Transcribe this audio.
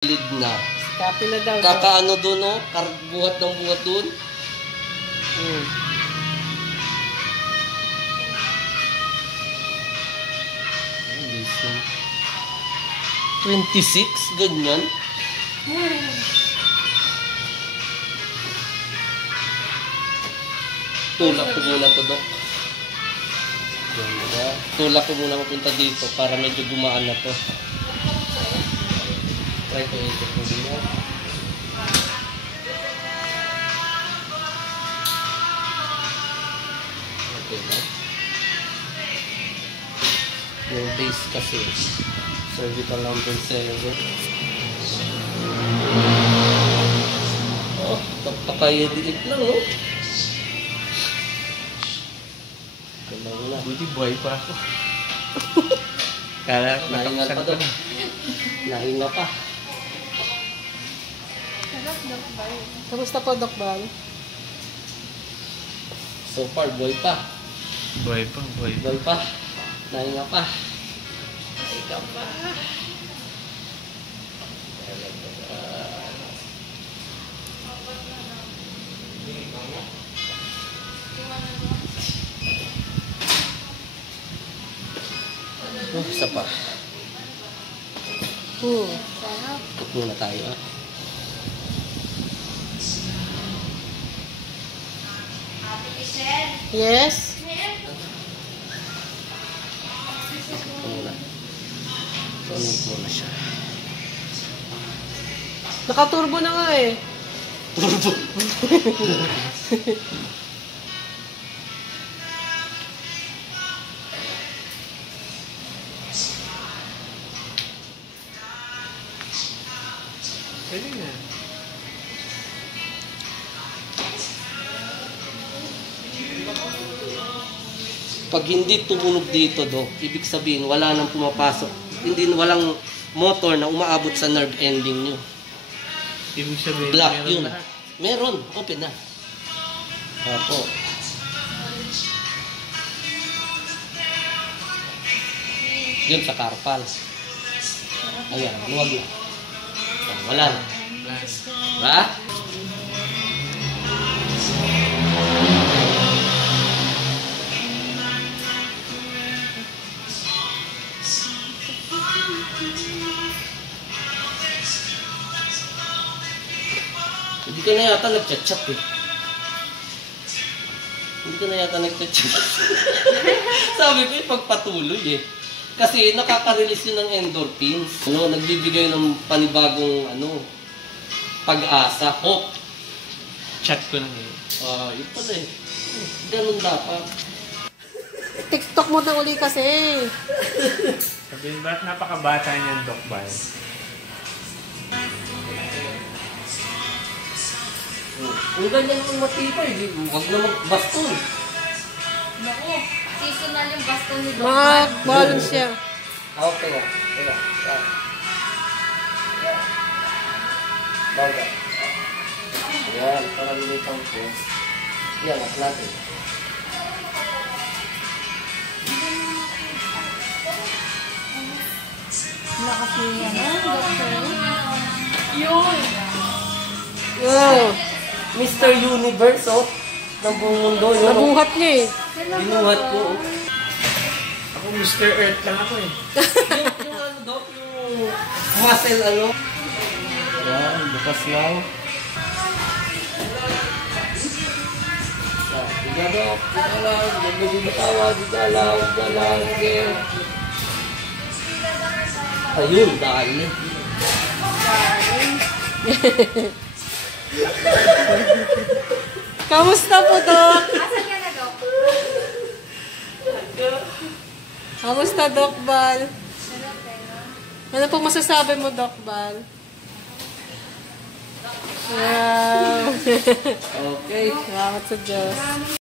Lid na. Copy na daw. Kakaano doon, no? Buhat ng buhat doon. Listen. 26, ganyan. Tulak ko muna to, Dok. Ganda. Tulak ko muna mapunta dito para medyo gumaan na to. Try ko ikot mo din yan. Okay na. Yung base kasi cervical number 7. Oh, napakayadiit lang, no? Galang na. Buti buhay pa ako. Kala Nahingal pa doon. Nahinga pa. Kamusta po, Doc Bal? So far, boy pa. buhay pa. Boy pa. Nahinga pa. Nahinga pa. Isa pa. Ikot muna tayo, ah. Yes? Ito muna. Tunog muna siya. Nakaturbo na nga eh. Turbo. Pwede nga. Pag hindi tumunog dito, Dok, ibig sabihin wala nang pumapasok. Walang motor na umaabot sa nerve ending nyo. Ibig sabihin, Black meron yun. lahat. Meron. Open na. Opo. Yun sa carpal. Ayan, luwag na. Wala na. Diba? Hindi ka na yata nag-chat-chat eh. Hindi ka na yata nag-chat-chat. Sabi ko pagpatuloy eh. Kasi nakaka-release yun ng endorphins. Nagbibigay ng panibagong pag-asa, hope. Chat ko lang eh. Yun pala eh. Ganun dapat. TikTok mo na uli kasi. Sabihin, ba't napakabata niyan, Doc Bal? Kung ganyan yung matipay, huwag na magbaston. Naku, seasonal yung baston ni Doc. Mga balance siya. Okay nga. Teka. Baga. Yan, para lumitaw ko. Yan, at natin. Nakasiya na, doctor. Yun! Wow. Mr. Universe, oh. Ng buong mundo, yun. Nabuhat niya eh. Binuhat ko. Ako, Mr. Earth lang ako eh. yung Doc, yung muscle, Yan, bukas lang. Diga, Doc. Diga lang. Diga lang. Again. Ayun, dahil. Kamusta po, Doc? Asan ka na, Doc? Kamusta, Doc Bal? Ano pong masasabi mo, Doc Bal? Wow. Okay. Salamat sa Diyos.